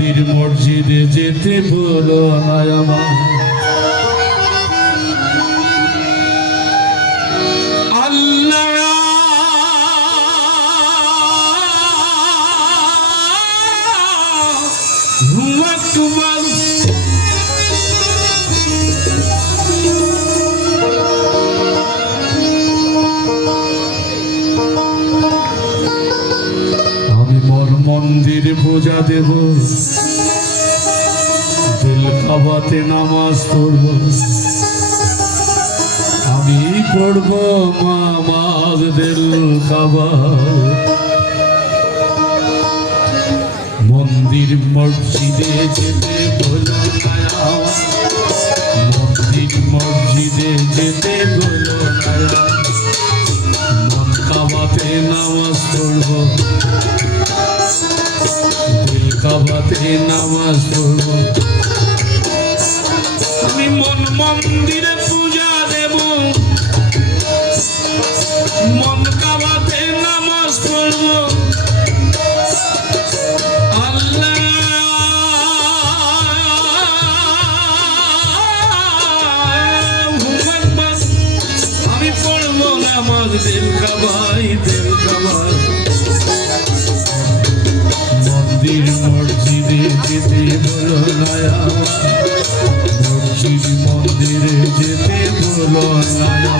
মন্দির মসজিদে যেতে বলো না আমার। তোমার। আমি মন্দিরে পূজা দেব। দিল খাবাতে নামাজ পড়ব। আমি পড়ব মামাজ দিল খাবা মন্দির মসজিদে নামাজ পড়ব। কাবাতে নামাজ পড়ব। আমি মন মন্দিরে নামাজ দিল কাবাই দিল কাবাই মন্দির মসজিদে যেতে বলো না মসজিদ মন্দিরে যেতে বলো না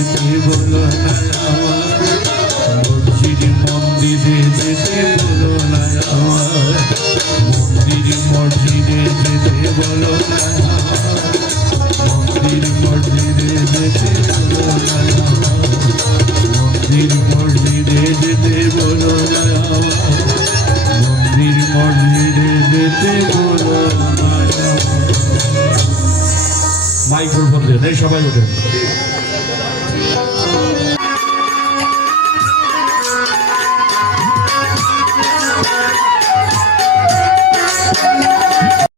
যেতে বলো না মন্দির মসজিদে যেতে বলো না মন্দির মসজিদে যেতে বলো না মন্দির মসজিদে যেতে বলো না মন্দির মসজিদে যেতে বলো না মাইক্রোফোন দেন সবাই ওঠেন।